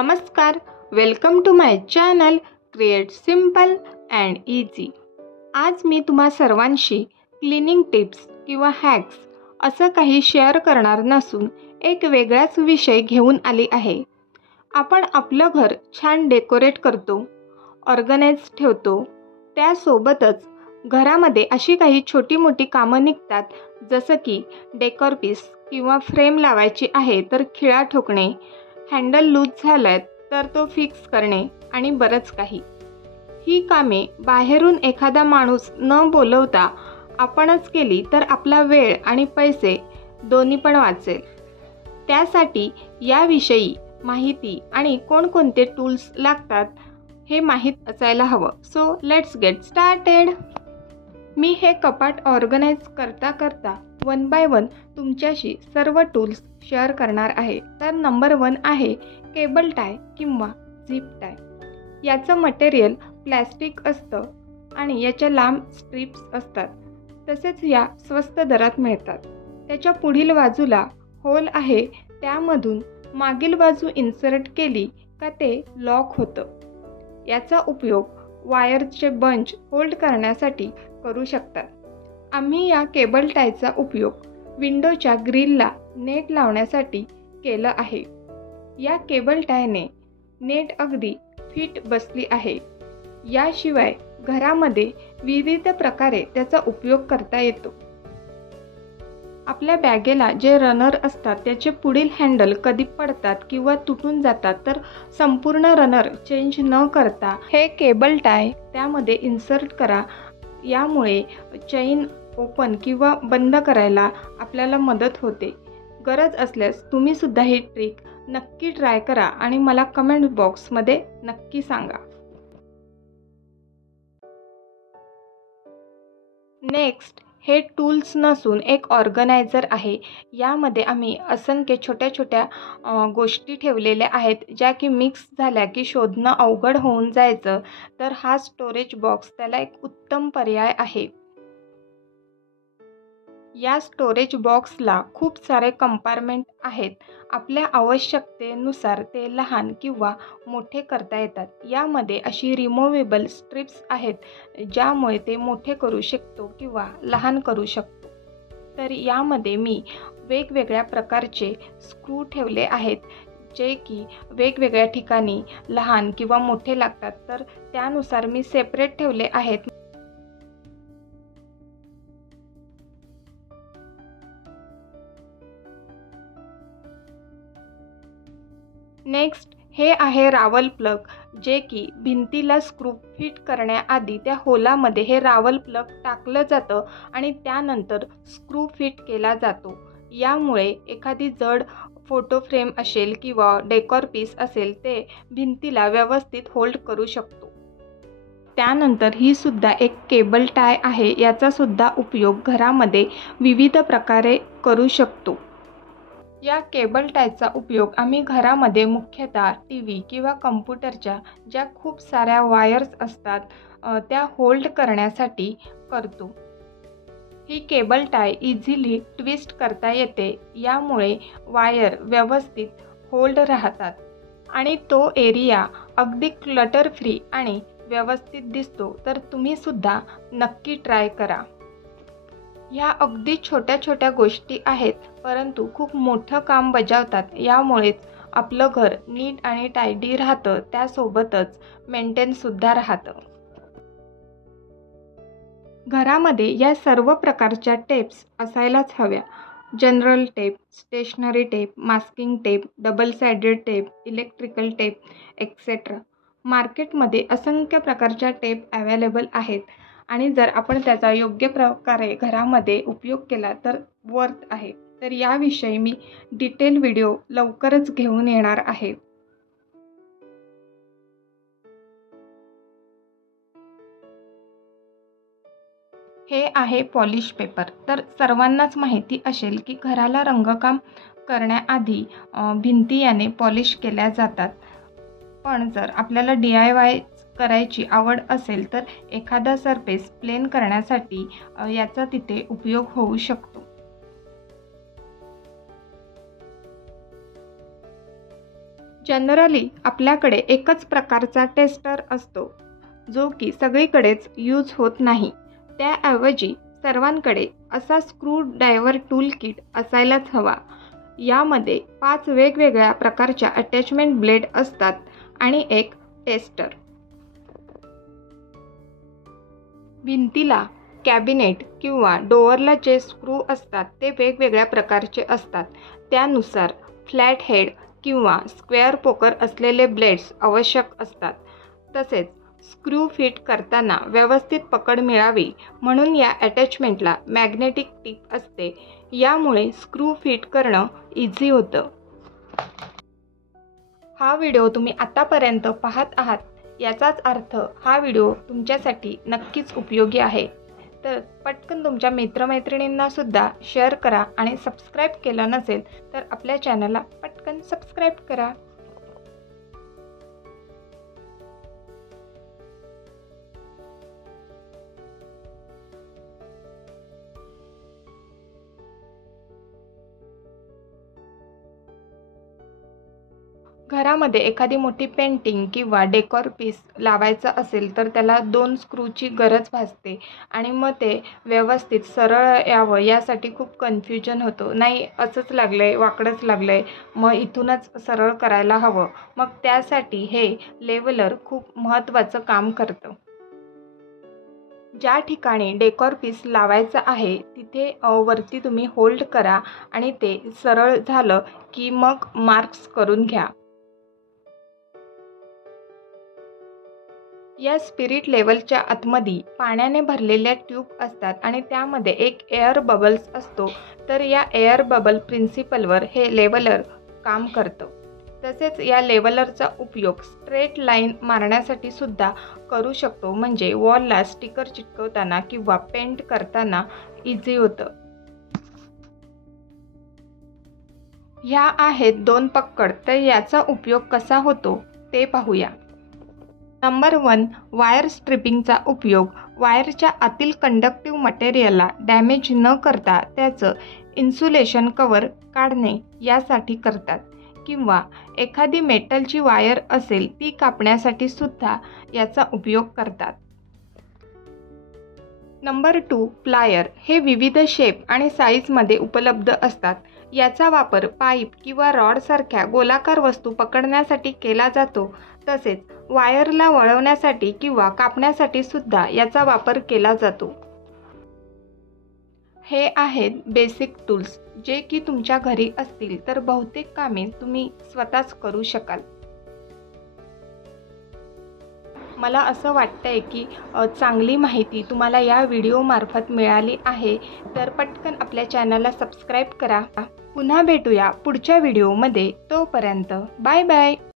नमस्कार, welcome to my channel create simple and easy. आज मी तुम्हा सर्वांशी क्लिनिंग टिप्स किंवा हॅक्स असं काही शेअर करणार नसून एक वेगळाच विषय घेऊन आली आहे। आपण आपलं घर छान डेकोरेट करतो, ऑर्गनाइज ठेवतो, त्यासोबतच घरामध्ये अशी काही छोटी मोठी कामं निघतात, जसं की डेकोर पीस किंवा फ्रेम लावायची आहे तर खिळा ठोकणे, हँडल लूज झालाय तर तो फिक्स करणे आणि बरंच काही। ही कामे बाहेरून एखादा माणूस न बोलवता आपणच केली तर आपला वेळ आणि पैसे दोन्ही पण वाचेल। त्यासाठी याविषयी माहिती आणि कोणकोणते टूल्स लागतात हे माहीत असायला हवं। So let's get started. मी हे कपाट ऑर्गनाइज करता करता वन बाय वन तुमच्याशी सर्व टूल्स शेअर करणार आहे। तर नंबर 1 आहे केबल टाय किंवा झिप टाय। याचं मटेरियल प्लॅस्टिक असतं आणि याच्या लांब स्ट्रिप्स असतात, तसेच या स्वस्त दरात मिळतात। त्याच्या पुढील बाजूला होल आहे, त्यामधून मागील बाजू इन्सर्ट केली का ते लॉक होतं। याचा उपयोग वायरचे बंच होल्ड करण्यासाठी करू शकतात। आम्ही या केबल टायचा उपयोग विंडोच्या ग्रिलला नेट लावण्यासाठी केलं आहे। या केबल टायने नेट अगदी फिट बसली आहे। याशिवाय घरामध्ये विविध प्रकारे त्याचा उपयोग करता येतो। आपल्या बॅगेला जे रनर असतात त्याचे पुढील हँडल कधी पडतात किंवा तुटून जातात, तर संपूर्ण रनर चेंज न करता हे केबल टाय त्यामध्ये इन्सर्ट करा। यामुळे चेन ओपन किंवा बंद करायला आपल्याला मदत होते। गरज असल्यास तुम्ही सुद्धा ही ट्रिक नक्की ट्राय करा आणि मला कमेंट बॉक्समध्ये नक्की सांगा। नेक्स्ट हे टूल्स नसून एक ऑर्गनायझर आहे। यामध्ये आम्ही असंख्य छोट्या छोट्या गोष्टी ठेवलेल्या आहेत, ज्या की मिक्स झाल्या की शोधणं अवघड होऊन जायचं, तर हा स्टोरेज बॉक्स त्याला एक उत्तम पर्याय आहे। या स्टोरेज बॉक्सला खूप सारे कंपार्टमेंट आहेत। आपल्या आवश्यकतेनुसार ते लहान किंवा मोठे करता येतात। यामध्ये अशी रिमूव्हेबल स्ट्रिप्स आहेत, ज्यामुळे ते मोठे करू शकतो किंवा लहान करू शकतो। तर यामध्ये मी वेगवेगळ्या प्रकारचे स्क्रू ठेवले आहेत, जे की वेगवेगळ्या ठिकाणी लहान किंवा मोठे लागतात, तर त्यानुसार मी सेपरेट ठेवले आहेत। नेक्स्ट हे आहे रावल प्लग, जे की भिंतीला स्क्रू फिट करण्याआधी त्या होलामध्ये हे रावल प्लग टाकलं जातं आणि त्यानंतर स्क्रू फिट केला जातो। यामुळे एखादी जड फोटो फ्रेम असेल किंवा डेकोर पीस असेल, ते भिंतीला व्यवस्थित होल्ड करू शकतो। त्यानंतर ही सुद्धा एक केबल टाय आहे। याचा सुद्धा उपयोग घरामध्ये विविध प्रकारे करू शकतो। या केबल टायचा उपयोग आम्ही घरामध्ये मुख्यतः टीव्ही किंवा कम्प्युटरच्या ज्या खूप साऱ्या वायर्स असतात त्या होल्ड करण्यासाठी करतो। ही केबल टाय इझिली ट्विस्ट करता येते। यामुळे वायर व्यवस्थित होल्ड राहतात आणि तो एरिया अगदी क्लटर फ्री आणि व्यवस्थित दिसतो। तर तुम्ही सुद्धा नक्की ट्राय करा। ह्या अगदी छोट्या छोट्या गोष्टी आहेत, परंतु खूप मोठं काम बजावतात। यामुळेच आपलं घर नीट आणि टायडी राहतं, त्यासोबतच मेंटेन सुद्धा राहतं। घरामध्ये या सर्व प्रकारच्या टेप्स असायलाच हव्या। General tape, stationery tape, masking tape, double sided tape, electrical tape etcetera. मार्केटमध्ये असंख्य प्रकारच्या टेप अवेलेबल आहेत आणि जर आपण त्याचा योग्य प्रकारे घरामध्ये उपयोग केला तर वर्थ आहे। तर याविषयी मी डिटेल व्हिडिओ लवकरच घेऊन येणार आहे। हे आहे पॉलिश पेपर। तर सर्वांनाच माहिती असेल की घराला रंगकाम करण्याआधी भिंती याने पॉलिश केल्या जातात, पण जर आपल्याला DIY करायची आवड असेल तर एखादा सरफेस प्लेन करण्यासाठी याचा तिथे उपयोग होऊ शकतो। जनरली आपल्याकडे एकच प्रकारचा टेस्टर असतो जो की सगळीकडेच यूज होत नाही. त्याऐवजी सर्वांकडे असा स्क्रू ड्रायव्हर टूल किट असायलाच हवा. यामध्ये 5 वेगवेगळ्या प्रकारच्या अटॅचमेंट ब्लेड असतात आणि एक टेस्टर. भिंतीला कॅबिनेट किंवा डोअरला जे स्क्रू असतात ते वेगवेगळ्या प्रकारचे असतात. त्यानुसार फ्लॅट हेड किंवा स्क्वेअर पोकर असलेले ब्लेड्स आवश्यक असतात. तसेच स्क्रू फिट करताना व्यवस्थित पकड मिळावी म्हणून या अटॅचमेंटला मॅग्नेटिक टिप असते. यामुळे स्क्रू फिट करणं इझी होतं. हा व्हिडिओ तुम्ही आतापर्यंत पाहत आहात याचाच अर्थ हा व्हिडिओ तुमच्यासाठी नक्कीच उपयोगी आहे. तर पटकन तुमच्या मित्रमैत्रिणींना सुद्धा शेअर करा आणि सबस्क्राईब केलं नसेल तर आपल्या चॅनलला पटकन सबस्क्राईब करा. घरामध्ये एखादी मोठी पेंटिंग किंवा डेकोर पीस लावायचं असेल तर त्याला 2 स्क्रूची गरज भासते आणि मग ते व्यवस्थित सरळ यावं यासाठी खूप कन्फ्युजन होतं. नाही असंच लागलं आहे, वाकडंच लागलं आहे, मग इथूनच सरळ करायला हवं. मग त्यासाठी हे लेव्हलर खूप महत्त्वाचं काम करतं. ज्या ठिकाणी डेकोर पीस लावायचं आहे तिथे वरती तुम्ही होल्ड करा आणि ते सरळ झालं की मग मार्क्स करून घ्या. या स्पिरिट लेवलच्या आतमध्ये पाण्याने भरलेल्या ट्यूब असतात आणि त्यामध्ये एक एअर बबल्स असतो. तर या एअर बबल प्रिन्सिपलवर हे लेवलर काम करतं. तसेच या लेवलरचा उपयोग स्ट्रेट लाईन मारण्यासाठी सुद्धा करू शकतो. म्हणजे वॉलला स्टिकर चिटकवताना किंवा पेंट करताना इझी होतं. ह्या आहेत 2 पक्कड. तर याचा उपयोग कसा होतो ते पाहूया. नंबर 1, वायर स्ट्रिपिंगचा उपयोग वायरच्या आतील कंडक्टिव्ह मटेरियलला डॅमेज न करता त्याचं इन्सुलेशन कवर काढणे यासाठी करतात. किंवा एखादी मेटलची वायर असेल ती कापण्यासाठी सुद्धा याचा उपयोग करतात. Number 2, plier. हे विविध शेप आणि साईजमध्ये उपलब्ध असतात. याचा वापर पाईप किंवा रॉडसारख्या गोलाकार वस्तू पकडण्यासाठी केला जातो. तसेच वायरला वळवण्यासाठी किंवा कापण्यासाठी सुद्धा याचा वापर केला जातो. हे आहेत बेसिक टूल्स जे की तुमच्या घरी असतील तर बहुतेक कामे तुम्ही स्वतःच करू शकाल. मला असं वाटतंय की चांगली माहिती तुम्हाला या व्हिडिओमार्फत मिळाली आहे. तर पटकन आपल्या चॅनलला सबस्क्राईब करा. पुन्हा भेटूया पुढच्या व्हिडिओमध्ये. तोपर्यंत बाय बाय.